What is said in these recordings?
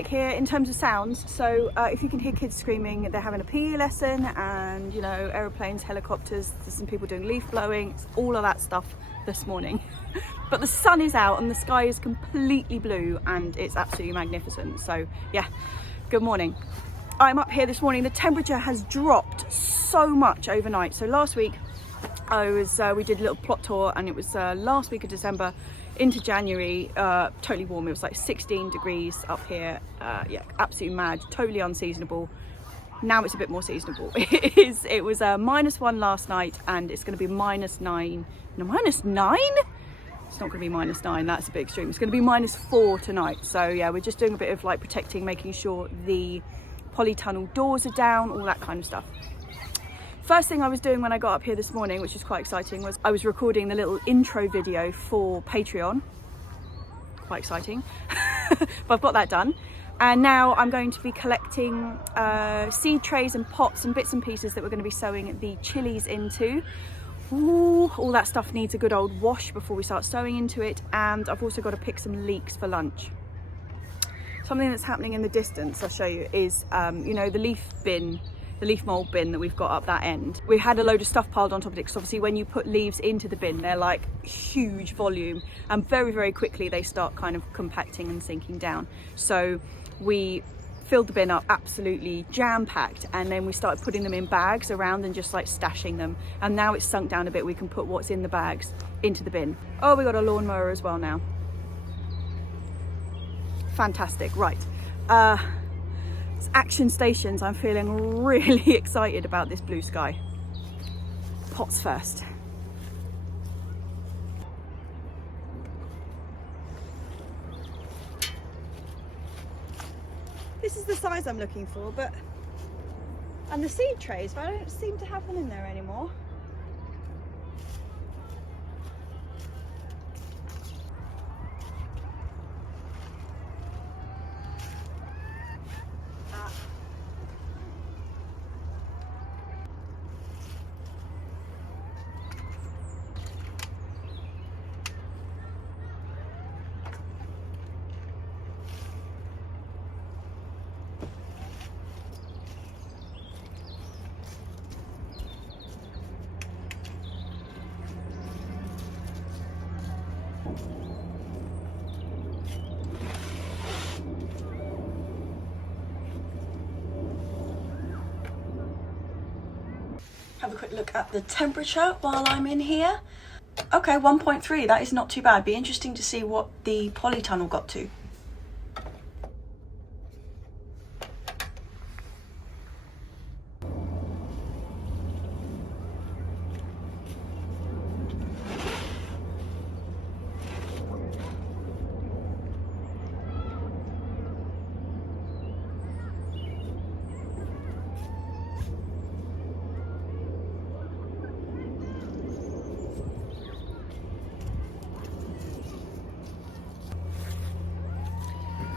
chaotic here in terms of sounds. So if you can hear kids screaming, they're having a PE lesson, and you know, aeroplanes, helicopters, there's some people doing leaf blowing, it's all of that stuff this morning. But the sun is out and the sky is completely blue and it's absolutely magnificent. So yeah, good morning. I'm up here this morning. The temperature has dropped so much overnight. So last week we did a little plot tour, and it was last week of December into January, totally warm. It was like 16 degrees up here. Yeah, absolutely mad, totally unseasonable. Now it's a bit more seasonable. It was -1 last night, and it's going to be -9. No, -9? It's not going to be -9, that's a bit extreme. It's going to be -4 tonight. So yeah, we're just doing a bit of like protecting, making sure the polytunnel doors are down, all that kind of stuff. First thing I was doing when I got up here this morning, which was quite exciting, was I was recording the little intro video for Patreon. Quite exciting. But I've got that done. And now I'm going to be collecting seed trays and pots and bits and pieces that we're going to be sowing the chilies into. Ooh, all that stuff needs a good old wash before we start sowing into it. And I've also got to pick some leeks for lunch. Something that's happening in the distance, I'll show you, is you know, the leaf mold bin that we've got up that end. We had a load of stuff piled on top of it, because obviously when you put leaves into the bin, they're like huge volume, and very, very quickly they start kind of compacting and sinking down. So we filled the bin up absolutely jam-packed, and then we started putting them in bags around and just like stashing them. And now it's sunk down a bit, we can put what's in the bags into the bin. Oh, we got a lawnmower as well now. Fantastic. Right. Action stations. I'm feeling really excited about this blue sky. Pots first. This is the size I'm looking for, and the seed trays, but I don't seem to have them in there anymore. Have a quick look at the temperature while I'm in here. Okay, 1.3, that is not too bad. Be interesting to see what the polytunnel got to.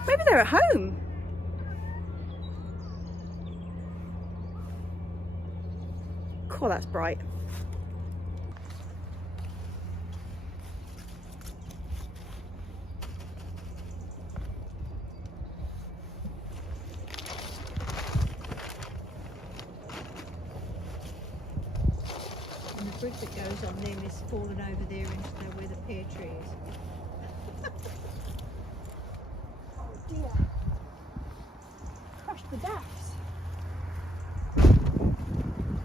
Maybe they're at home. Cool, that's bright. And the fruit that goes on them is fallen over there into where the pear tree is. Dear. Crushed the daffs. I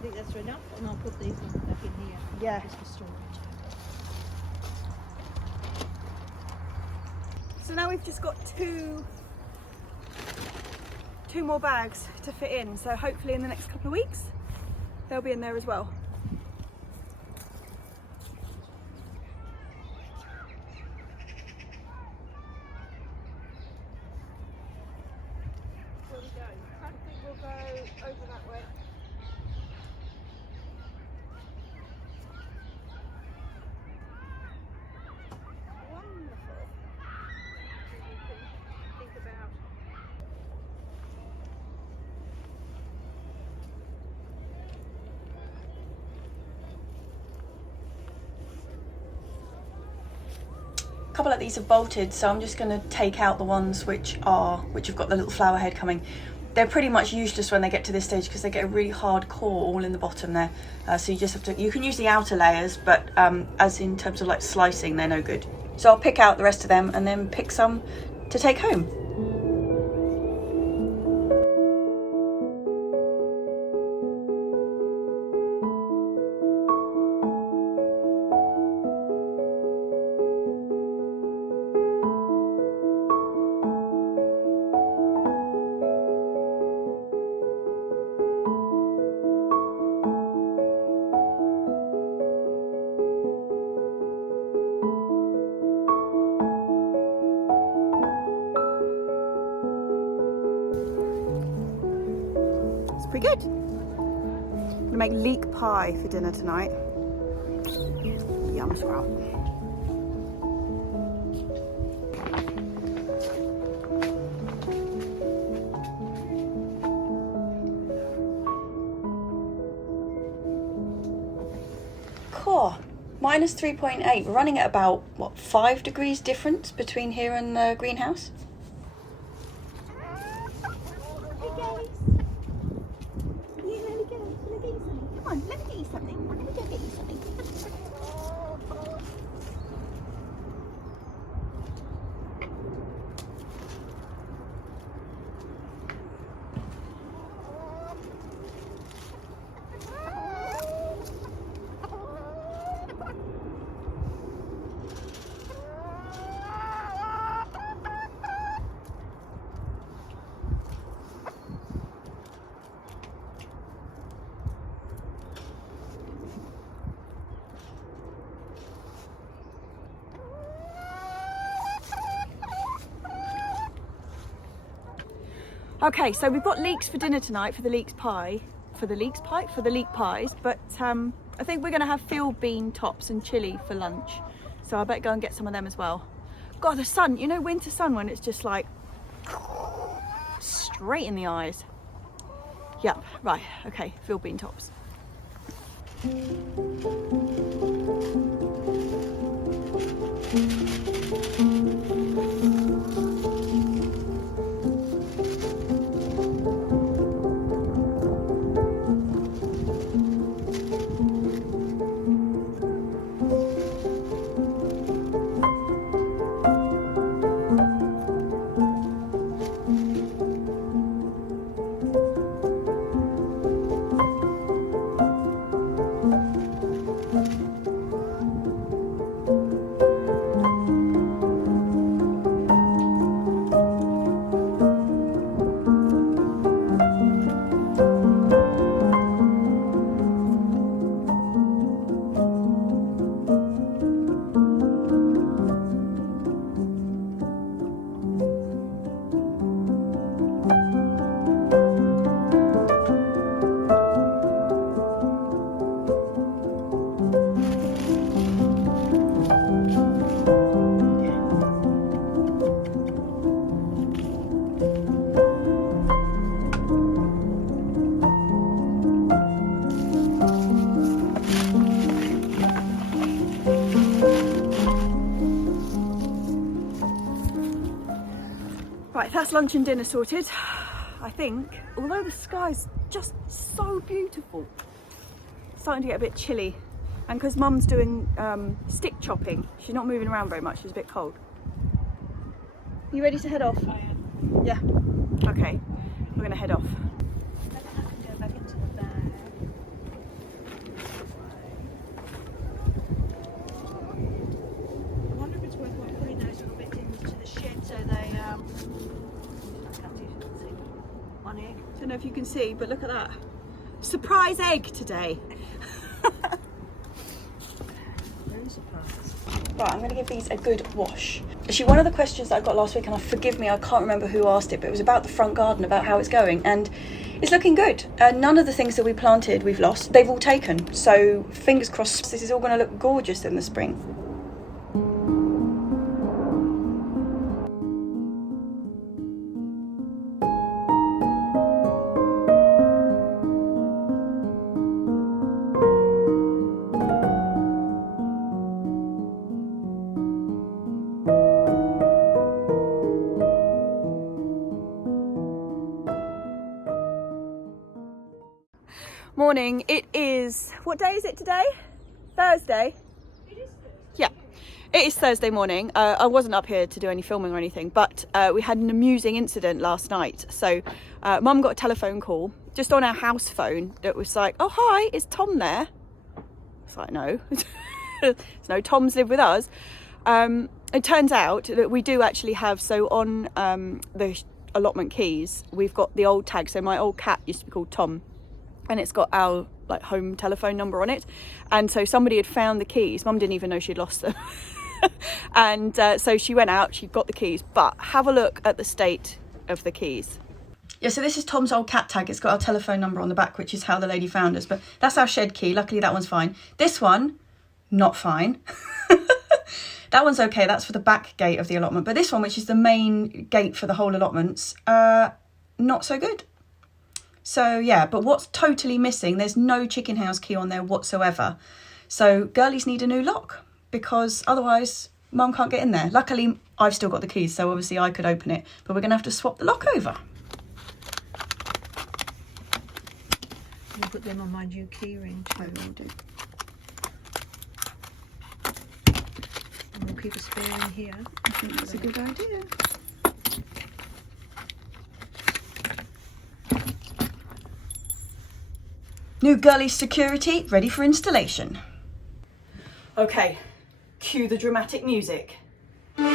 think that's enough, and I'll put these ones back in here. Yeah. Just for storage. So now we've just got two more bags to fit in. So hopefully in the next couple of weeks, they'll be in there as well. Over that way. Wonderful. Think about. couple of these have bolted, so I'm just going to take out the ones which have got the little flower head coming. They're pretty much useless when they get to this stage because they get a really hard core all in the bottom there. So you just have to, you can use the outer layers, but as in terms of like slicing, they're no good. So I'll pick out the rest of them and then pick some to take home. Pretty good. I'm gonna make leek pie for dinner tonight. Yum as well. Cool. Minus 3.8. We're running at about, what, 5 degrees difference between here and the greenhouse? Okay, so we've got leeks for dinner tonight for the leeks pie, for the leek pies, but I think we're gonna have field bean tops and chili for lunch. So I better go and get some of them as well. God, the sun, you know, winter sun when it's just like straight in the eyes. Yep, right, okay, field bean tops. Right, that's lunch and dinner sorted, I think. Although the sky's just so beautiful. It's starting to get a bit chilly. And because Mum's doing stick chopping, she's not moving around very much, she's a bit cold. You ready to head off? I am. Yeah. Okay, we're gonna head off. Go back into the bag. I wonder if it's worthwhile putting those little bits into the shed so they one egg. Don't know if you can see, but look at that. Surprise egg today. Very surprised. Right, I'm going to give these a good wash. Actually, one of the questions that I got last week, and forgive me, I can't remember who asked it, but it was about the front garden, about how it's going, and it's looking good. None of the things that we planted we've lost. They've all taken. So fingers crossed this is all going to look gorgeous in the spring. Morning. It is, what day is it today? Thursday? It is Thursday. Yeah, it is Thursday morning. I wasn't up here to do any filming or anything, but we had an amusing incident last night. So Mum got a telephone call just on our house phone that was like, oh hi, is Tom there? It's like, no. No, Tom's live with us. It turns out that we do actually have, so on the allotment keys, we've got the old tag. So my old cat used to be called Tom, and it's got our like home telephone number on it. And so somebody had found the keys. Mum didn't even know she'd lost them. And so she went out, she got the keys, but have a look at the state of the keys. Yeah, so this is Tom's old cat tag. It's got our telephone number on the back, which is how the lady found us. But that's our shed key. Luckily that one's fine. This one, not fine. That one's okay. That's for the back gate of the allotment. But this one, which is the main gate for the whole allotments, not so good. So yeah, but what's totally missing, there's no chicken house key on there whatsoever. So girlies need a new lock, because otherwise Mum can't get in there. Luckily I've still got the keys, so obviously I could open it, but we're gonna have to swap the lock over. We'll put them on my new key ring too. I will do. And we'll keep a spare in here. I think that's a good idea. New girly security ready for installation. Okay, cue the dramatic music. Yep,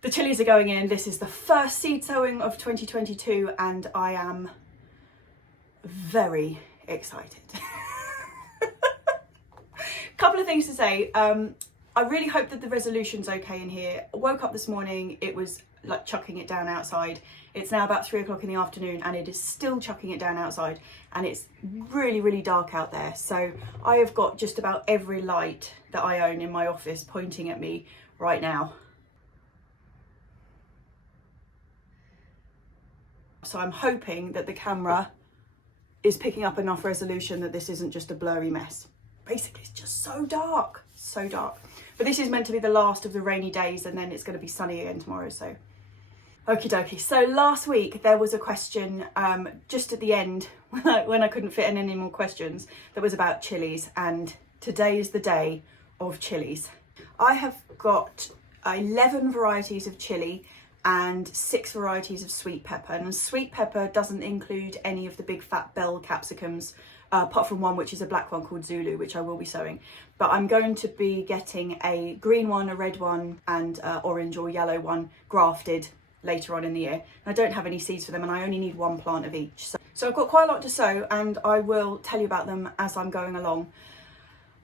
the chilies are going in. This is the first seed sowing of 2022 and I am very excited. Couple of things to say. I really hope that the resolution's okay in here. I woke up this morning, it was like chucking it down outside. It's now about 3 o'clock in the afternoon and it is still chucking it down outside, and it's really, really dark out there. So I have got just about every light that I own in my office pointing at me right now. So I'm hoping that the camera is picking up enough resolution that this isn't just a blurry mess. Basically it's just so dark, so dark. But this is meant to be the last of the rainy days, and then it's going to be sunny again tomorrow, so okie dokie. So last week there was a question just at the end when I couldn't fit in any more questions that was about chilies, and today is the day of chilies. I have got 11 varieties of chili and 6 varieties of sweet pepper, and sweet pepper doesn't include any of the big fat bell capsicums, apart from one which is a black one called Zulu, which I will be sowing. But I'm going to be getting a green one, a red one, and orange or yellow one grafted later on in the year. And I don't have any seeds for them, and I only need 1 plant of each. So I've got quite a lot to sow, and I will tell you about them as I'm going along.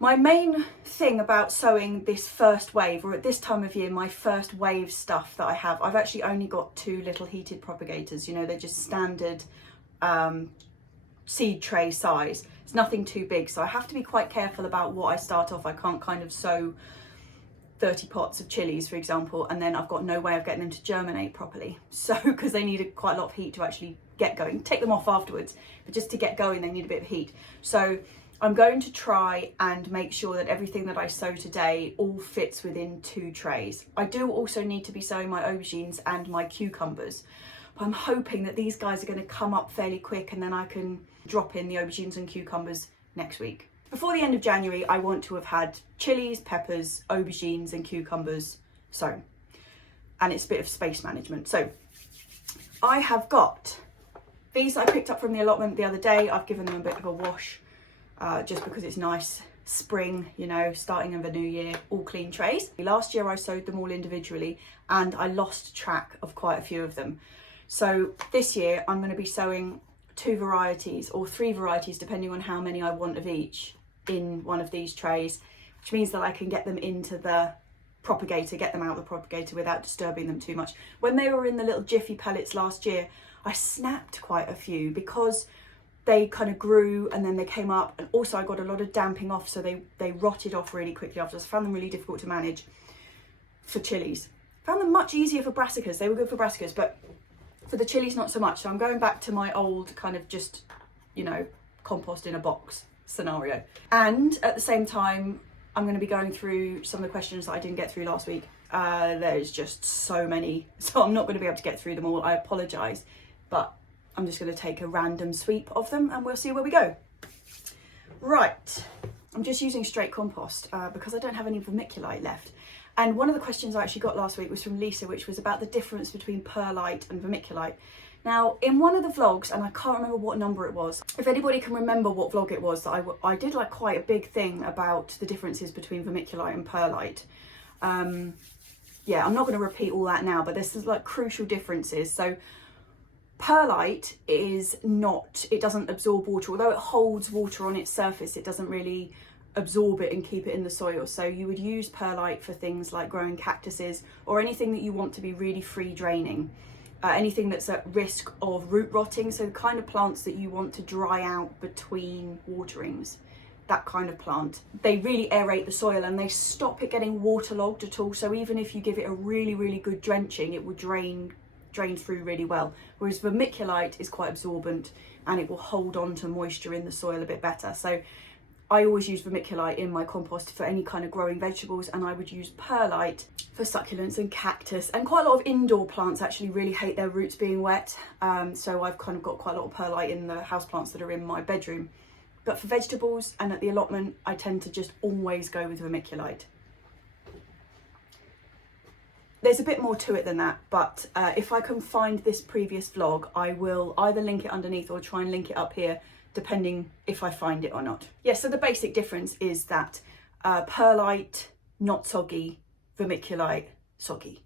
My main thing about sowing this first wave, or at this time of year, my first wave stuff that I have, I've actually only got 2 little heated propagators. You know, they're just standard seed tray size. It's nothing too big, so I have to be quite careful about what I start off. I can't kind of sow 30 pots of chilies, for example, and then I've got no way of getting them to germinate properly. So, because they need quite a lot of heat to actually get going. Take them off afterwards, but just to get going, they need a bit of heat. So I'm going to try and make sure that everything that I sow today all fits within 2 trays. I do also need to be sowing my aubergines and my cucumbers. But I'm hoping that these guys are going to come up fairly quick, and then I can drop in the aubergines and cucumbers next week. Before the end of January, I want to have had chilies, peppers, aubergines and cucumbers sown. And it's a bit of space management. So I have got these I picked up from the allotment the other day. I've given them a bit of a wash just because it's nice spring, you know, starting of a new year, all clean trays. Last year I sowed them all individually and I lost track of quite a few of them. So this year I'm going to be sowing 2 varieties or 3 varieties depending on how many I want of each in one of these trays, which means that I can get them into the propagator, get them out of the propagator without disturbing them too much. When they were in the little jiffy pellets last year, I snapped quite a few because they kind of grew and then they came up, and also I got a lot of damping off, so they rotted off really quickly after. I found them really difficult to manage for chilies. Found them much easier for brassicas. They were good for brassicas, but for the chilies not so much. So I'm going back to my old kind of just, you know, compost in a box scenario. And at the same time, I'm going to be going through some of the questions that I didn't get through last week. There's just so many, so I'm not going to be able to get through them all. I apologise, but I'm just going to take a random sweep of them and we'll see where we go. Right, I'm just using straight compost because I don't have any vermiculite left. And one of the questions I actually got last week was from Lisa, which was about the difference between perlite and vermiculite. Now, in one of the vlogs, and I can't remember what number it was, if anybody can remember what vlog it was, that I did like quite a big thing about the differences between vermiculite and perlite. Yeah, I'm not going to repeat all that now, but there's like crucial differences. So perlite is not, it doesn't absorb water, although it holds water on its surface, it doesn't really absorb it and keep it in the soil. So you would use perlite for things like growing cactuses or anything that you want to be really free draining. Anything that's at risk of root rotting, so the kind of plants that you want to dry out between waterings, that kind of plant. They really aerate the soil and they stop it getting waterlogged at all, so even if you give it a really, really good drenching, it will drain through really well. Whereas vermiculite is quite absorbent and it will hold on to moisture in the soil a bit better. So I always use vermiculite in my compost for any kind of growing vegetables, and I would use perlite for succulents and cactus, and quite a lot of indoor plants actually really hate their roots being wet. So I've kind of got quite a lot of perlite in the houseplants that are in my bedroom. But for vegetables and at the allotment, I tend to just always go with vermiculite. There's a bit more to it than that, but if I can find this previous vlog, I will either link it underneath or try and link it up here, depending if I find it or not. Yeah, so the basic difference is that perlite, not soggy, vermiculite, soggy.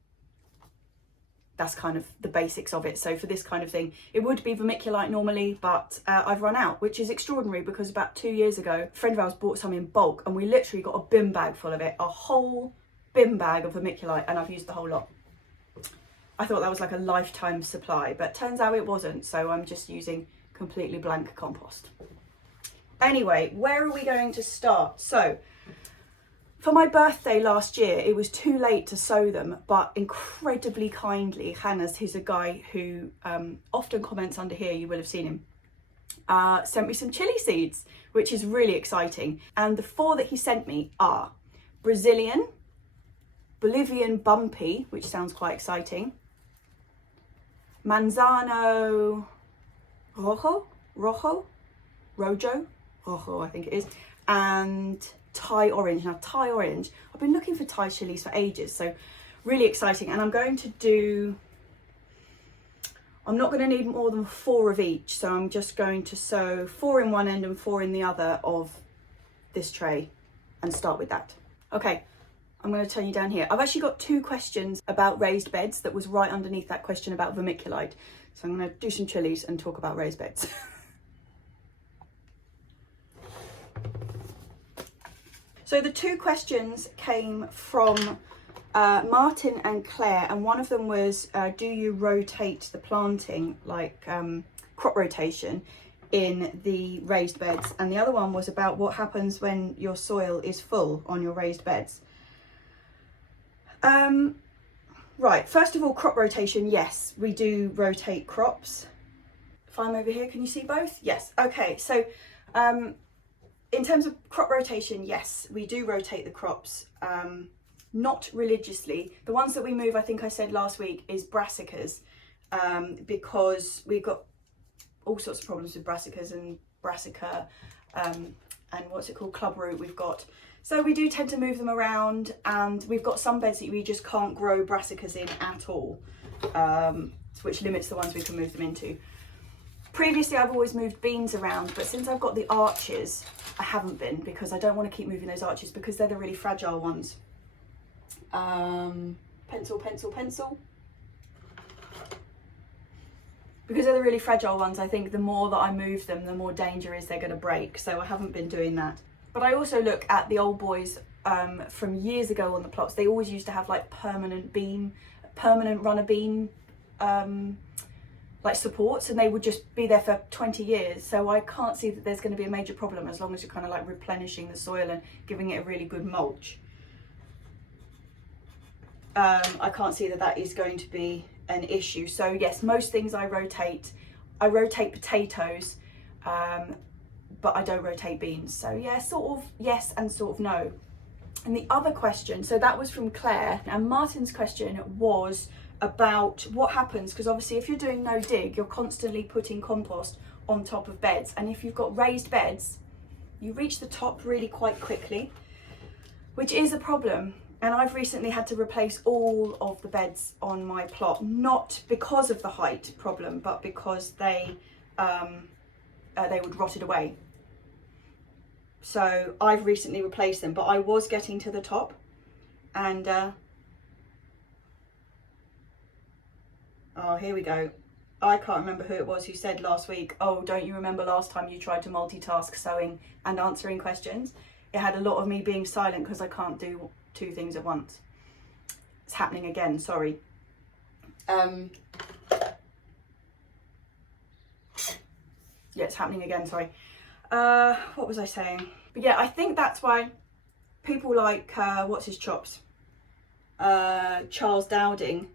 That's kind of the basics of it. So for this kind of thing, it would be vermiculite normally, but I've run out, which is extraordinary because about 2 years ago, a friend of ours bought some in bulk and we literally got a bin bag full of it, a whole bin bag of vermiculite, and I've used the whole lot. I thought that was like a lifetime supply, but turns out it wasn't, so I'm just using completely blank compost. Anyway, where are we going to start? So for my birthday last year, it was too late to sow them, but incredibly kindly, Hannah's, who's a guy who often comments under here, you will have seen him, sent me some chili seeds, which is really exciting. And the 4 that he sent me are Brazilian, Bolivian Bumpy, which sounds quite exciting, Manzano Rojo, I think it is, and Thai orange. Now Thai orange, I've been looking for Thai chilies for ages, so really exciting. And I'm going to do, I'm not going to need more than 4 of each, so I'm just going to sow 4 in one end and 4 in the other of this tray and start with that. Okay, I'm going to turn you down here. I've actually got 2 questions about raised beds that was right underneath that question about vermiculite. So I'm going to do some chilies and talk about raised beds. So the 2 questions came from Martin and Claire, and one of them was, do you rotate the planting, like crop rotation, in the raised beds? And the other one was about what happens when your soil is full on your raised beds. Right, first of all, crop rotation, yes, we do rotate crops. If I'm over here, can you see both? Yes, okay, so in terms of crop rotation, yes, we do rotate the crops, not religiously. The ones that we move, I think I said last week, is brassicas, because we've got all sorts of problems with brassicas and brassica, and what's it called, clubroot we've got. So we do tend to move them around, and we've got some beds that we just can't grow brassicas in at all, which limits the ones we can move them into. Previously, I've always moved beans around, but since I've got the arches, I haven't been, because I don't want to keep moving those arches because they're the really fragile ones. Pencil. Because they're the really fragile ones, I think the more that I move them, the more danger is they're going to break. So I haven't been doing that. But I also look at the old boys from years ago on the plots. They always used to have like permanent runner beam like supports, and they would just be there for 20 years. So I can't see that there's going to be a major problem as long as you're kind of like replenishing the soil and giving it a really good mulch. I can't see that that is going to be an issue. So yes, most things I rotate. I rotate potatoes, but I don't rotate beans. So yeah, sort of yes and sort of no. And the other question, so that was from Claire, and Martin's question was about what happens, because obviously if you're doing no dig, you're constantly putting compost on top of beds, and if you've got raised beds, you reach the top really quite quickly, which is a problem. And I've recently had to replace all of the beds on my plot, not because of the height problem, but because they would rotted away. So I've recently replaced them, but I was getting to the top, and oh, here we go. I can't remember who it was who said last week, oh, don't you remember last time you tried to multitask sewing and answering questions? It had a lot of me being silent because I can't do two things at once. It's happening again, sorry. Yeah, it's happening again, sorry. What was I saying? But yeah, I think that's why people like, what's his chops? Charles Dowding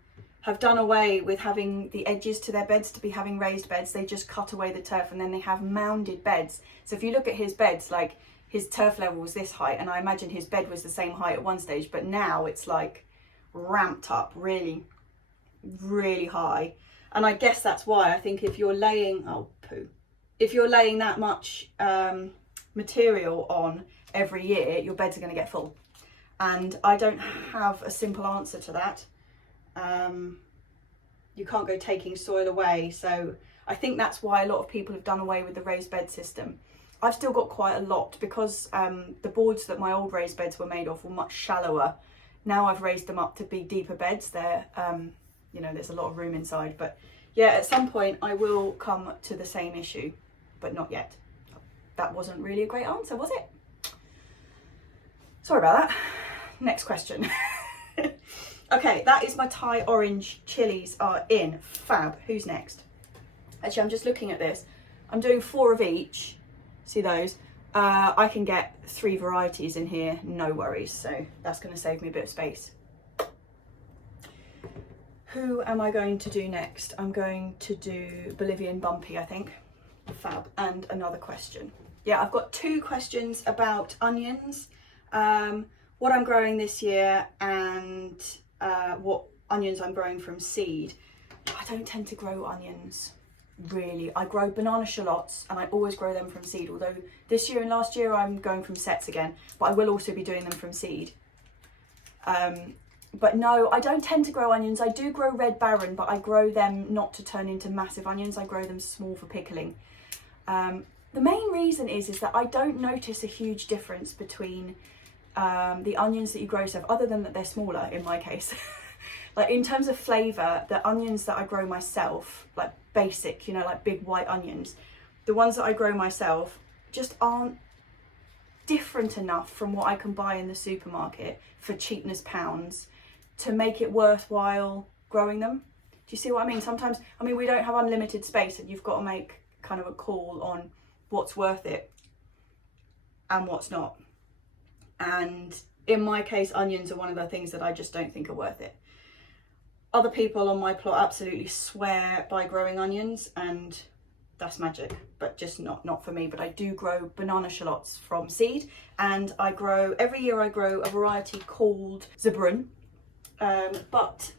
have done away with having the edges to their beds to be having raised beds. They just cut away the turf and then they have mounded beds. So if you look at his beds, like his turf level was this height, and I imagine his bed was the same height at one stage, but now it's like ramped up really, really high. And I guess that's why I think if you're laying, if you're laying that much material on every year, your beds are going to get full. And I don't have a simple answer to that. You can't go taking soil away. So I think that's why a lot of people have done away with the raised bed system. I've still got quite a lot because the boards that my old raised beds were made of were much shallower. Now I've raised them up to be deeper beds. They're, you know, there's a lot of room inside. But yeah, at some point I will come to the same issue, but not yet. That wasn't really a great answer, was it? Sorry about that. Next question. Okay, that is my Thai orange chilies are in. Fab. Who's next? Actually, I'm just looking at this. I'm doing 4 of each. See those? I can get 3 varieties in here, no worries. So that's going to save me a bit of space. Who am I going to do next? I'm going to do Bolivian Bumpy, I think. Fab. And another question. Yeah, I've got 2 questions about onions. What I'm growing this year and what onions I'm growing from seed. I don't tend to grow onions, really. I grow banana shallots and I always grow them from seed, although this year and last year I'm going from sets again, but I will also be doing them from seed. But no, I don't tend to grow onions. I do grow Red Baron, but I grow them not to turn into massive onions. I grow them small for pickling. The main reason is that I don't notice a huge difference between the onions that you grow yourself, other than that they're smaller in my case. Like in terms of flavour, the onions that I grow myself, like basic, you know, like big white onions, the ones that I grow myself just aren't different enough from what I can buy in the supermarket for cheapness pounds to make it worthwhile growing them. Do you see what I mean? Sometimes, I mean, we don't have unlimited space and you've got to make kind of a call on what's worth it and what's not. And in my case, onions are one of the things that I just don't think are worth it. Other people on my plot absolutely swear by growing onions, and that's magic, but just not for me. But I do grow banana shallots from seed, and I grow, every year I grow a variety called Zebrun. But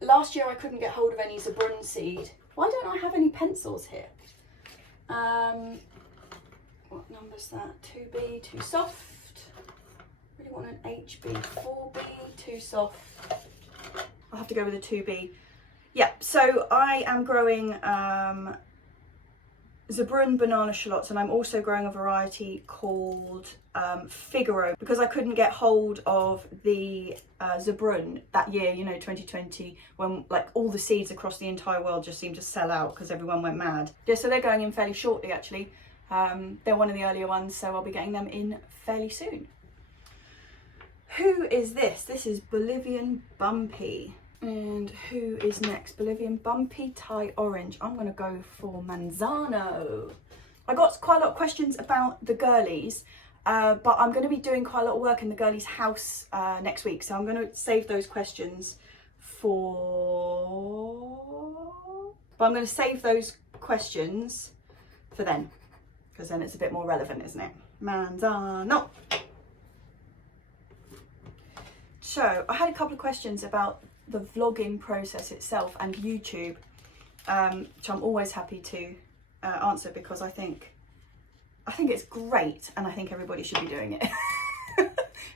last year I couldn't get hold of any Zebrun seed. Why don't I have any pencils here? What number's that? 2B, too soft. Really want an HB, 4B, too soft. I'll have to go with a 2B. Yeah, so I am growing Zebrun banana shallots, and I'm also growing a variety called Figaro, because I couldn't get hold of the Zebrun that year, you know, 2020, when like all the seeds across the entire world just seemed to sell out because everyone went mad. Yeah, so they're going in fairly shortly actually. They're one of the earlier ones, so I'll be getting them in fairly soon. Who is this? This is Bolivian Bumpy. And who is next? Bolivian Bumpy, Thai Orange. I'm going to go for Manzano. I got quite a lot of questions about the girlies, but I'm going to be doing quite a lot of work in the girlies' house next week. So I'm going to save those questions for... But I'm going to save those questions for then. because then it's a bit more relevant, isn't it? Manzano. So I had a couple of questions about the vlogging process itself and YouTube, which I'm always happy to answer, because I think it's great and I think everybody should be doing it.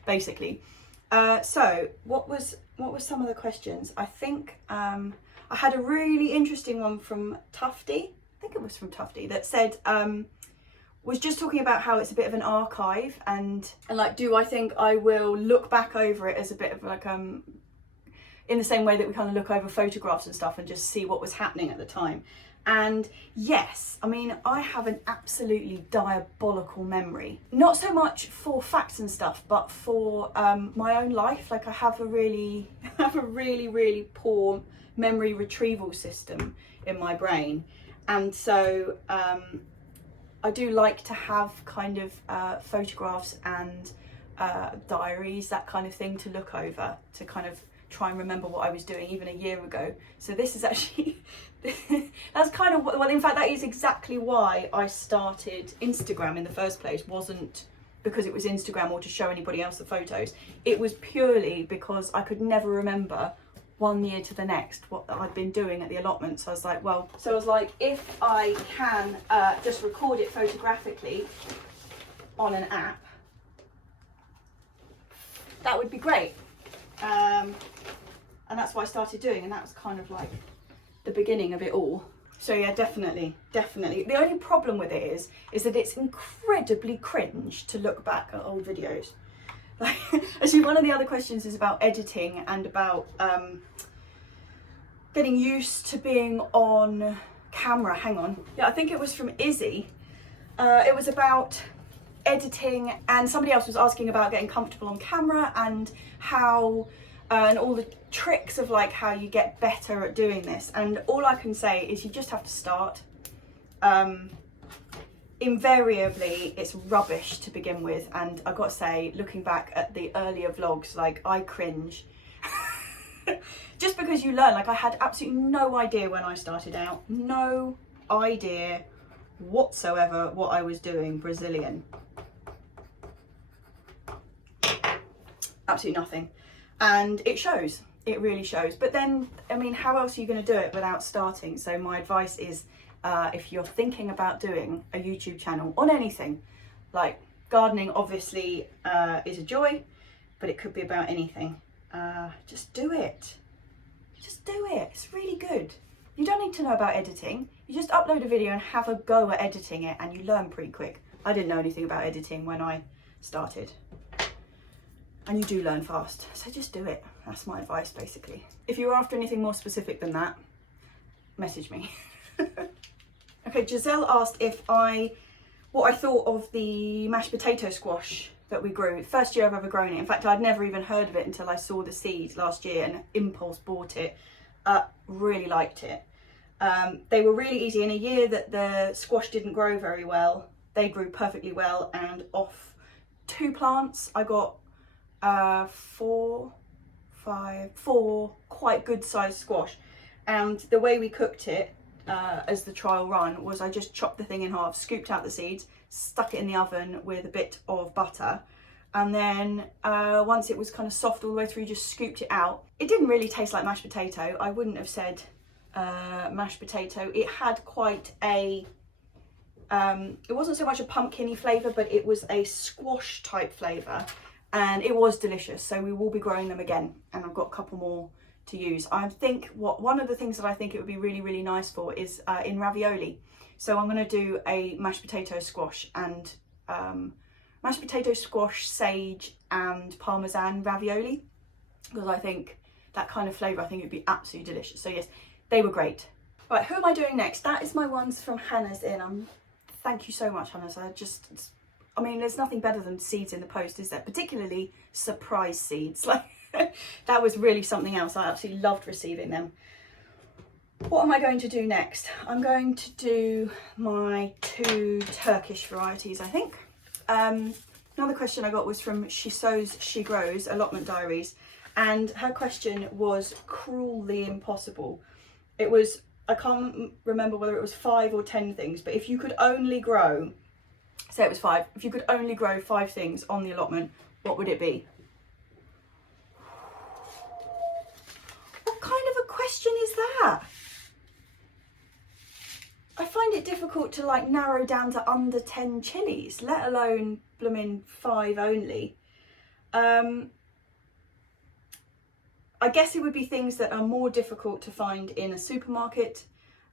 Basically. So what was some of the questions? I think I had a really interesting one from Tufty. I think it was from Tufty, that said, was just talking about how it's a bit of an archive, and like, do I think I will look back over it as a bit of like in the same way that we kind of look over photographs and stuff and just see what was happening at the time. And yes, I mean, I have an absolutely diabolical memory, not so much for facts and stuff, but for my own life. Like, I have a really really poor memory retrieval system in my brain, and so I do like to have kind of photographs and diaries, that kind of thing, to look over, to kind of try and remember what I was doing even a year ago. So this is actually, that's kind of, well, in fact, that is exactly why I started Instagram in the first place. Wasn't because it was Instagram or to show anybody else the photos. It was purely because I could never remember 1 year to the next what I'd been doing at the allotment. So I was like, well, if I can just record it photographically on an app, that would be great. And that's what I started doing, and that was kind of like the beginning of it all. So yeah, definitely. The only problem with it is that it's incredibly cringe to look back at old videos. Like, actually, one of the other questions is about editing and about getting used to being on camera. Hang on. Yeah, I think it was from Izzy. It was about editing, and somebody else was asking about getting comfortable on camera and how and all the tricks of like how you get better at doing this. And all I can say is you just have to start. Invariably it's rubbish to begin with, and I've got to say, looking back at the earlier vlogs, like, I cringe. Just because you learn. Like, I had absolutely no idea when I started out, no idea whatsoever what I was doing. Brazilian, absolutely nothing, and it shows. It really shows. But then, I mean, how else are you going to do it without starting? So my advice is, if you're thinking about doing a YouTube channel on anything, like gardening obviously is a joy, but it could be about anything, just do it. Just do it. It's really good. You don't need to know about editing. You just upload a video and have a go at editing it, and you learn pretty quick. I didn't know anything about editing when I started, and you do learn fast, so just do it. That's my advice, basically. If you're after anything more specific than that, message me. Okay, Giselle asked what I thought of the mashed potato squash that we grew. First year I've ever grown it. In fact, I'd never even heard of it until I saw the seeds last year and impulse bought it. Really liked it. They were really easy. In a year that the squash didn't grow very well, they grew perfectly well, and off 2 plants I got 4 quite good sized squash. And the way we cooked it as the trial run was, I just chopped the thing in half, scooped out the seeds, stuck it in the oven with a bit of butter, and then once it was kind of soft all the way through, just scooped it out. It didn't really taste like mashed potato. I wouldn't have said mashed potato. It had quite a it wasn't so much a pumpkin-y flavour, but it was a squash type flavour, and it was delicious. So we will be growing them again, and I've got a couple more to use. I think one of the things that I think it would be really, really nice for is in ravioli. So I'm going to do a mashed potato squash and mashed potato squash, sage and parmesan ravioli, because I think that kind of flavour, I think it would be absolutely delicious. So yes, they were great. Right, who am I doing next? That is my ones from Hannah's Inn. Thank you so much, Hannah. I mean, there's nothing better than seeds in the post, is there? Particularly surprise seeds. Like, that was really something else. I absolutely loved receiving them. What am I going to do next? I'm going to do my 2 Turkish varieties, I think. Another question I got was from She Sows, She Grows, Allotment Diaries, and her question was cruelly impossible. It was, I can't remember whether it was 5 or 10 things, but if you could only grow Say it was 5. If you could only grow 5 things on the allotment, what would it be? What kind of a question is that? I find it difficult to like narrow down to under 10 chilies, let alone blooming 5 only. I guess it would be things that are more difficult to find in a supermarket.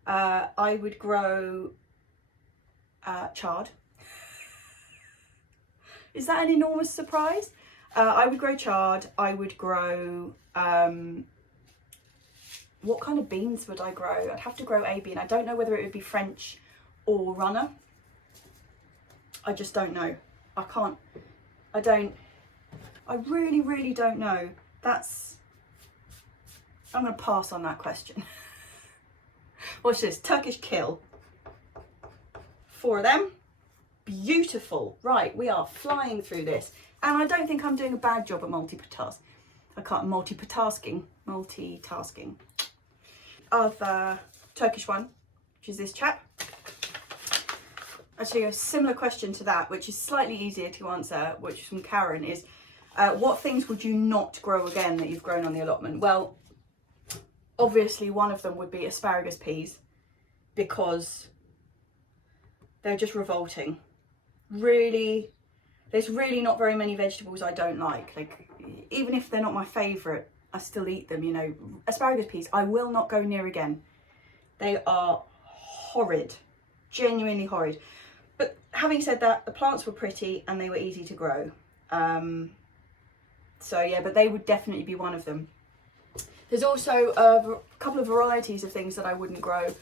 I would grow chard. Is that an enormous surprise? I would grow chard. I would grow, what kind of beans would I grow? I'd have to grow a bean. I don't know whether it would be French or runner. I just don't know. I really, really don't know. I'm going to pass on that question. What's this? Turkish Kil. 4 of them. Beautiful. Right, we are flying through this. And I don't think I'm doing a bad job at multitasking. Other Turkish one, which is this chap. Actually, a similar question to that, which is slightly easier to answer, which is from Karen, is what things would you not grow again that you've grown on the allotment? Well, obviously one of them would be asparagus peas, because they're just revolting. Really, there's really not very many vegetables I don't like. Like, even if they're not my favourite, I still eat them, you know. Asparagus peas, I will not go near again. They are horrid, genuinely horrid. But having said that, the plants were pretty and they were easy to grow. So yeah, but they would definitely be one of them. There's also a couple of varieties of things that I wouldn't grow.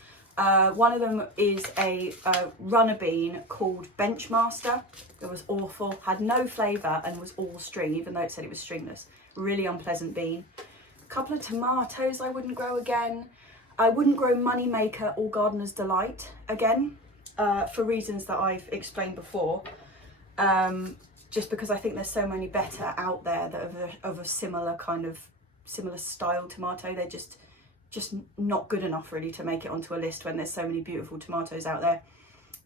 One of them is a runner bean called Benchmaster. It was awful, had no flavour and was all string, even though it said it was stringless. Really unpleasant bean. A couple of tomatoes I wouldn't grow again. I wouldn't grow Moneymaker or Gardener's Delight again, for reasons that I've explained before. Just because I think there's so many better out there that are of a similar style tomato. They're just not good enough really to make it onto a list when there's so many beautiful tomatoes out there.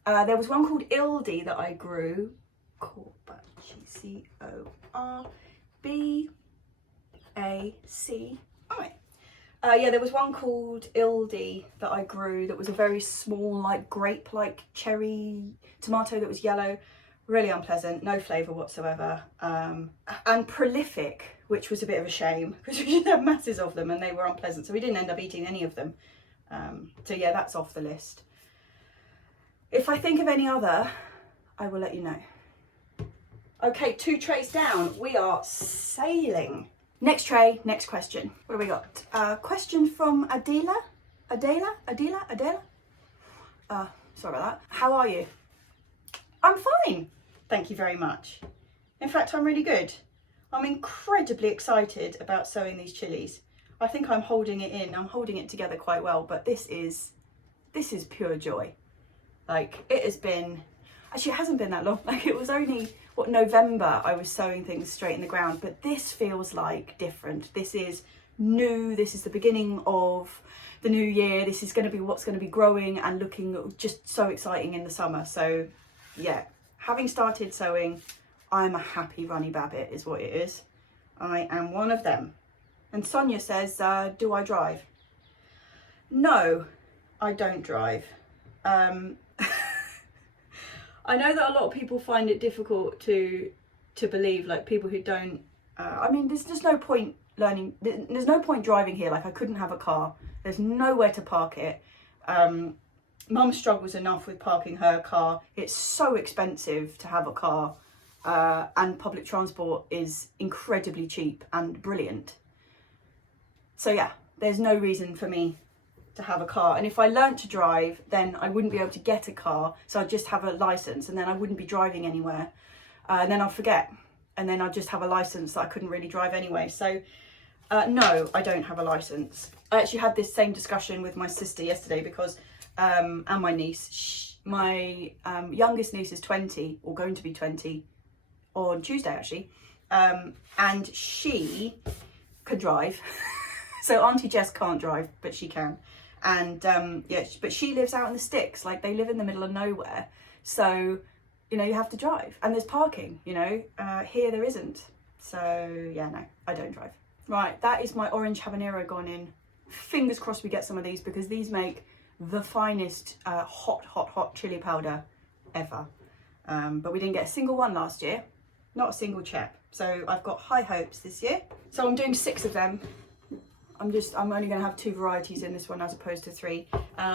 There was one called Ildi that I grew. Corbaci, C-O-R-B-A-C-I. Yeah, there was one called Ildi that I grew that was a very small, like grape-like cherry tomato that was yellow. Really unpleasant, no flavour whatsoever. And prolific, which was a bit of a shame because we did have masses of them and they were unpleasant, so we didn't end up eating any of them. So yeah, that's off the list. If I think of any other, I will let you know. Okay, 2 trays down, we are sailing. Next tray, next question. What have we got? Question from Adela. Sorry about that. How are you? I'm fine, thank you very much. In fact, I'm really good. I'm incredibly excited about sowing these chilies. I think I'm holding it in. I'm holding it together quite well, but this is pure joy. Like, it has been, actually it hasn't been that long. Like, it was only, November I was sowing things straight in the ground, but this feels like different. This is new. This is the beginning of the new year. This is going to be what's going to be growing and looking just so exciting in the summer. So yeah, having started sowing, I'm a happy runny babbit is what it is. I am one of them. And Sonia says, do I drive? No, I don't drive. I know that a lot of people find it difficult to believe, like people who don't, I mean, there's just no point learning, there's no point driving here. Like, I couldn't have a car. There's nowhere to park it. Mum struggles enough with parking her car. It's so expensive to have a car, and public transport is incredibly cheap and brilliant. So yeah, there's no reason for me to have a car. And if I learnt to drive, then I wouldn't be able to get a car. So I'd just have a license and then I wouldn't be driving anywhere. And then I'll forget. And then I'll just have a license that I couldn't really drive anyway. So no, I don't have a license. I actually had this same discussion with my sister yesterday because, and my niece, my youngest niece is 20, or going to be 20 on Tuesday actually. And she could drive. So Auntie Jess can't drive, but she can. And yeah, but she lives out in the sticks, like they live in the middle of nowhere. So you know, you have to drive and there's parking, you know, here there isn't. So yeah, no, I don't drive. Right, that is my orange habanero gone in. Fingers crossed we get some of these because these make the finest hot chili powder ever. But we didn't get a single one last year, not a single chep. So I've got high hopes this year. So I'm doing 6 of them. I'm only going to have 2 varieties in this one as opposed to 3.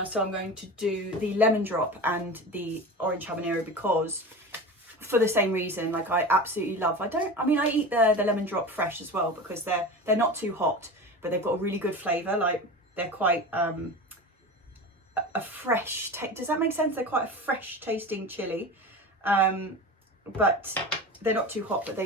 So I'm going to do the lemon drop and the orange habanero because, for the same reason, like I absolutely love. I eat the lemon drop fresh as well because they're not too hot, but they've got a really good flavour. Like they're quite a fresh. Does that make sense? They're quite a fresh tasting chili, but they're not too hot. But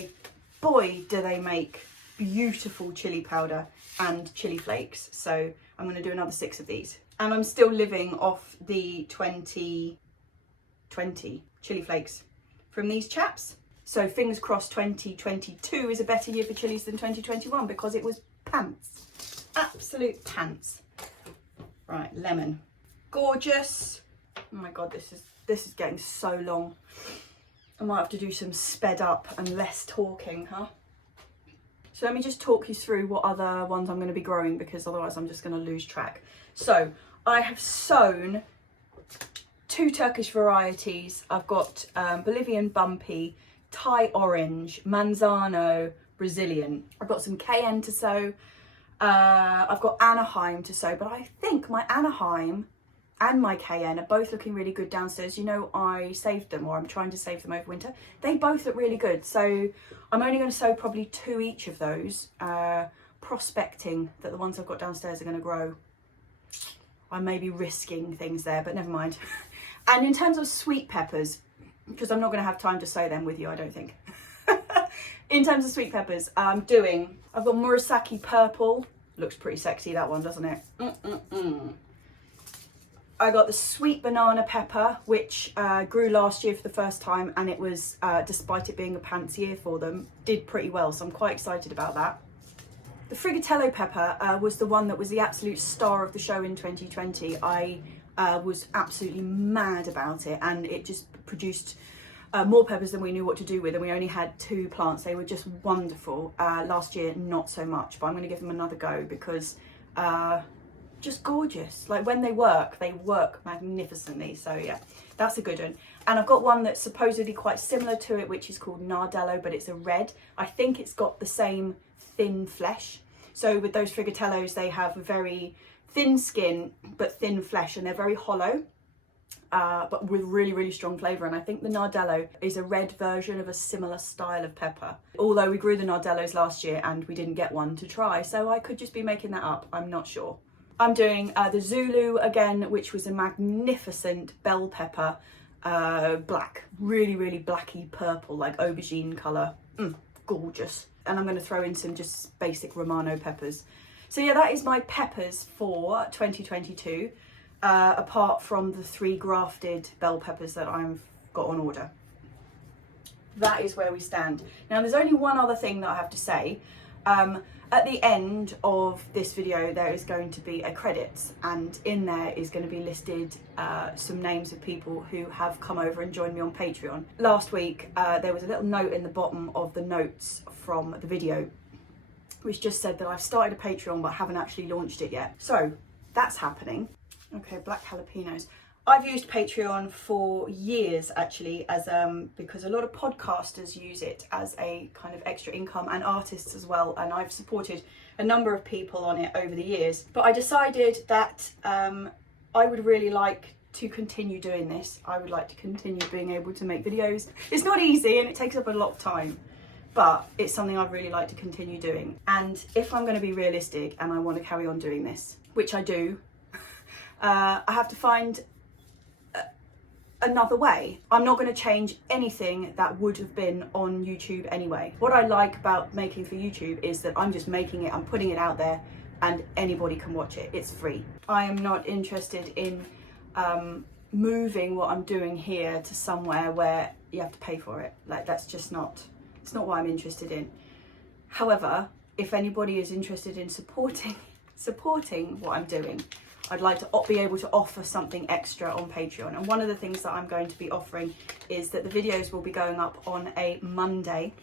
boy, do they make beautiful chili powder and chili flakes. So I'm going to do another 6 of these, and I'm still living off the 2020 chili flakes from these chaps. So fingers crossed 2022 is a better year for chilies than 2021 because it was pants, absolute pants. Right, lemon, gorgeous. Oh my god, this is getting so long. I might have to do some sped up and less talking, huh? So let me just talk you through what other ones I'm going to be growing because otherwise I'm just going to lose track. So I have sown 2 Turkish varieties. I've got Bolivian Bumpy, Thai Orange, Manzano, Brazilian. I've got some Cayenne to sow. I've got Anaheim to sow, but I think my Anaheim and my Cayenne are both looking really good downstairs. You know, I saved them, or I'm trying to save them over winter. They both look really good. So I'm only going to sow probably 2 each of those, prospecting that the ones I've got downstairs are going to grow. I may be risking things there, but never mind. And in terms of sweet peppers, because I'm not going to have time to sow them with you, I don't think. In terms of sweet peppers, I've got Murasaki purple. Looks pretty sexy, that one, doesn't it? I got the sweet banana pepper, which grew last year for the first time, and it was, despite it being a pants year for them, did pretty well, so I'm quite excited about that. The Friggitello pepper was the one that was the absolute star of the show in 2020. I was absolutely mad about it, and it just produced more peppers than we knew what to do with, and we only had 2 plants. They were just wonderful. Last year, not so much, but I'm going to give them another go because just gorgeous. Like when they work magnificently. So yeah, that's a good one. And I've got one that's supposedly quite similar to it, which is called Nardello, but it's a red. I think it's got the same thin flesh. So with those Friggitellos, they have a very thin skin but thin flesh, and they're very hollow, but with really, really strong flavour. And I think the Nardello is a red version of a similar style of pepper. Although we grew the Nardellos last year and we didn't get one to try, so I could just be making that up, I'm not sure. I'm doing the Zulu again, which was a magnificent bell pepper, black, really, really blacky purple, like aubergine colour. Gorgeous. And I'm going to throw in some just basic Romano peppers. So yeah, that is my peppers for 2022, apart from the 3 grafted bell peppers that I've got on order. That is where we stand. Now there's only one other thing that I have to say. At the end of this video there is going to be a credits, and in there is going to be listed some names of people who have come over and joined me on Patreon. Last week there was a little note in the bottom of the notes from the video which just said that I've started a Patreon but haven't actually launched it yet. So that's happening. Okay, black jalapenos. I've used Patreon for years actually, as because a lot of podcasters use it as a kind of extra income, and artists as well, and I've supported a number of people on it over the years. But I decided that I would really like to continue doing this. I would like to continue being able to make videos. It's not easy and it takes up a lot of time, but it's something I'd really like to continue doing. And if I'm going to be realistic and I want to carry on doing this, which I do, I have to find another way. I'm not going to change anything that would have been on YouTube anyway. What I like about making for YouTube is that I'm just making it, I'm putting it out there, and anybody can watch it. It's free. I am not interested in moving what I'm doing here to somewhere where you have to pay for it. Like, that's just not, it's not what I'm interested in. However, if anybody is interested in supporting what I'm doing, I'd like to be able to offer something extra on Patreon. And one of the things that I'm going to be offering is that the videos will be going up on a Monday,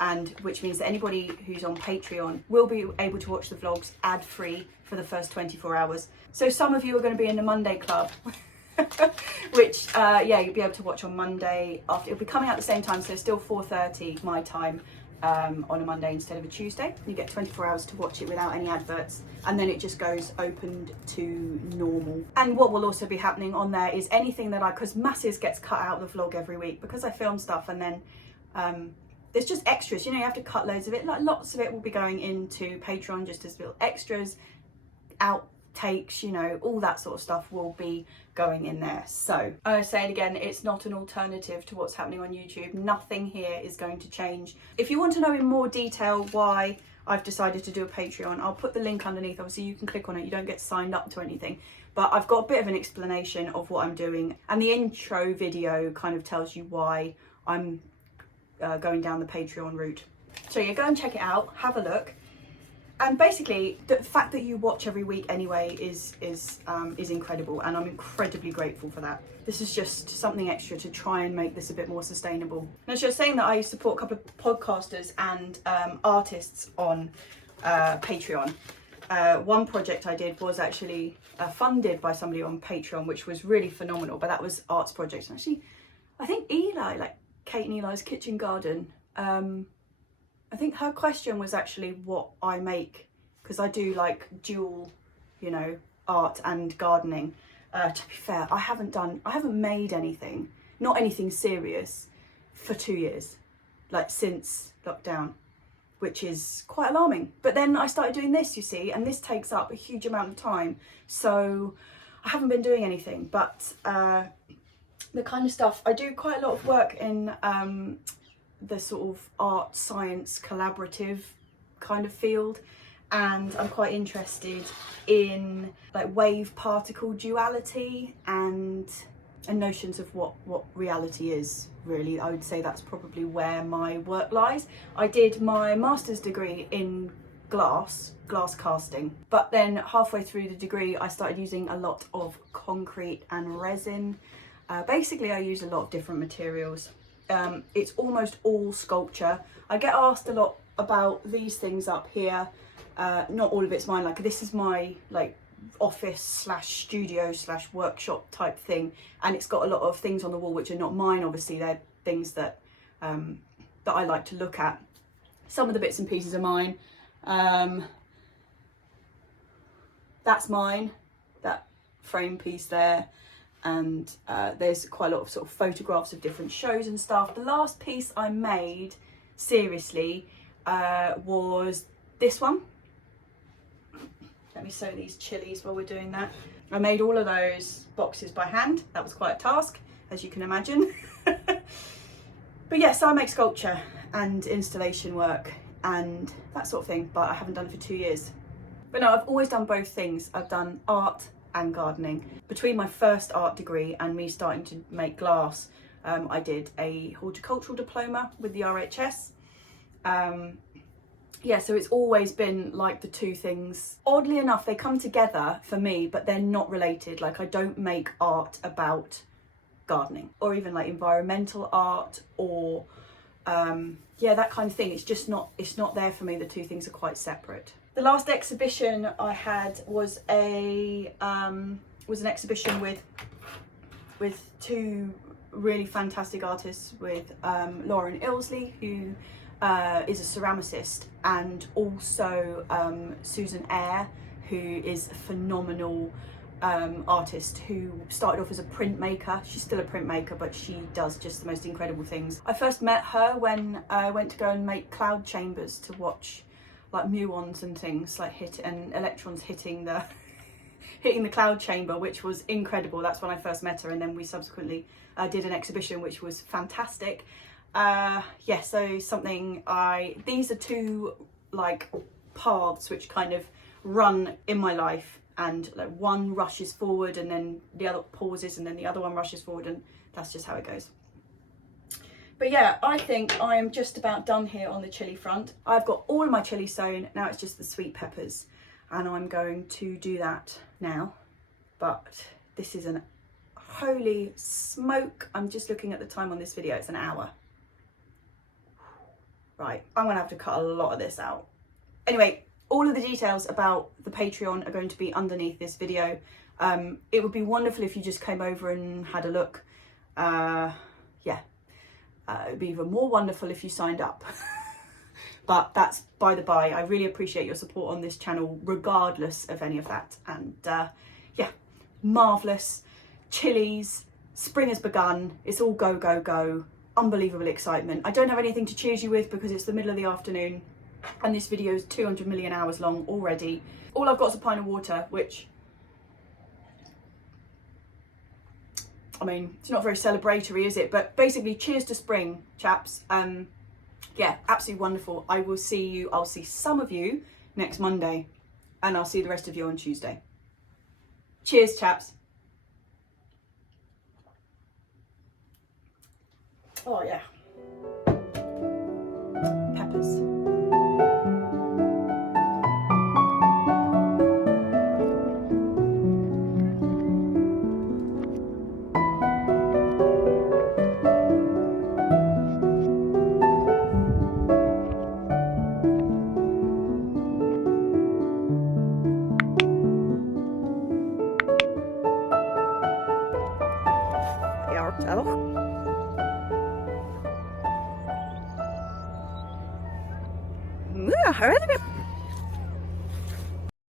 and which means that anybody who's on Patreon will be able to watch the vlogs ad-free for the first 24 hours. So some of you are going to be in the Monday club, which yeah, you'll be able to watch on Monday. After it'll be coming out at the same time, so it's still 4:30 my time on a Monday instead of a Tuesday. You get 24 hours to watch it without any adverts, and then it just goes opened to normal. And what will also be happening on there is anything that because masses gets cut out of the vlog every week because I film stuff, and then there's just extras, you know, you have to cut loads of it. Like lots of it will be going into Patreon just as little extras, outtakes, you know, all that sort of stuff will be going in there. So I say it again, it's not an alternative to what's happening on YouTube. Nothing here is going to change. If you want to know in more detail why I've decided to do a Patreon, I'll put the link underneath. Obviously you can click on it, you don't get signed up to anything, but I've got a bit of an explanation of what I'm doing, and the intro video kind of tells you why I'm going down the Patreon route. So yeah, go and check it out, have a look. And basically the fact that you watch every week anyway is incredible, and I'm incredibly grateful for that. This is just something extra to try and make this a bit more sustainable. Now, she was saying that I support a couple of podcasters and artists on Patreon. One project I did was actually funded by somebody on Patreon, which was really phenomenal, but that was arts projects. And actually, I think Eli, like Kate and Eli's Kitchen Garden, I think her question was actually what I make, because I do like dual, you know, art and gardening. To be fair, I haven't made anything, not anything serious, for 2 years, like since lockdown, which is quite alarming. But then I started doing this, you see, and this takes up a huge amount of time. So I haven't been doing anything, but the kind of stuff, I do quite a lot of work in the sort of art science collaborative kind of field, and I'm quite interested in like wave particle duality and notions of what reality is, really. I would say that's probably where my work lies. I did my master's degree in glass casting, but then halfway through the degree I started using a lot of concrete and resin. Basically I use a lot of different materials. It's almost all sculpture. I get asked a lot about these things up here. Not all of it's mine. Like this is my like office slash studio slash workshop type thing, and it's got a lot of things on the wall which are not mine. Obviously they're things that that I like to look at. Some of the bits and pieces are mine. That's mine, that frame piece there. And there's quite a lot of sort of photographs of different shows and stuff. The last piece I made, seriously, was this one. Let me sew these chilies while we're doing that. I made all of those boxes by hand. That was quite a task, as you can imagine. But yeah, so I make sculpture and installation work and that sort of thing, but I haven't done it for 2 years. But no, I've always done both things. I've done art and gardening. Between my first art degree and me starting to make glass, I did a horticultural diploma with the RHS. Yeah, so it's always been like the two things. Oddly enough, they come together for me, but they're not related. Like I don't make art about gardening or even like environmental art or yeah, that kind of thing. It's just not, it's not there for me. The two things are quite separate. The last exhibition I had was an exhibition with two really fantastic artists, with Lauren Ilsley, who is a ceramicist, and also Susan Eyre, who is a phenomenal artist who started off as a printmaker. She's still a printmaker, but she does just the most incredible things. I first met her when I went to go and make cloud chambers to watch like muons and things, like electrons hitting the hitting the cloud chamber, which was incredible. That's when I first met her, and then we subsequently did an exhibition which was fantastic. Yeah, so these are two like paths which kind of run in my life, and like one rushes forward and then the other pauses and then the other one rushes forward, and that's just how it goes. But yeah, I think I am just about done here on the chilli front. I've got all of my chilli sewn. Now it's just the sweet peppers, and I'm going to do that now. but this is an holy smoke. I'm just looking at the time on this video, it's an hour. Right, I'm gonna have to cut a lot of this out. Anyway, all of the details about the Patreon are going to be underneath this video. It would be wonderful if you just came over and had a look. Yeah, it would be even more wonderful if you signed up. But that's by the by. I really appreciate your support on this channel regardless of any of that. And yeah, marvellous. Chilies, spring has begun. It's all go, go, go. Unbelievable excitement. I don't have anything to cheers you with because it's the middle of the afternoon and this video is 200 million hours long already. All I've got is a pint of water, which, I mean, it's not very celebratory, is it? But basically, cheers to spring, chaps. Yeah, absolutely wonderful. I'll see some of you next Monday and I'll see the rest of you on Tuesday. Cheers, chaps. Oh yeah. Peppers. Ja,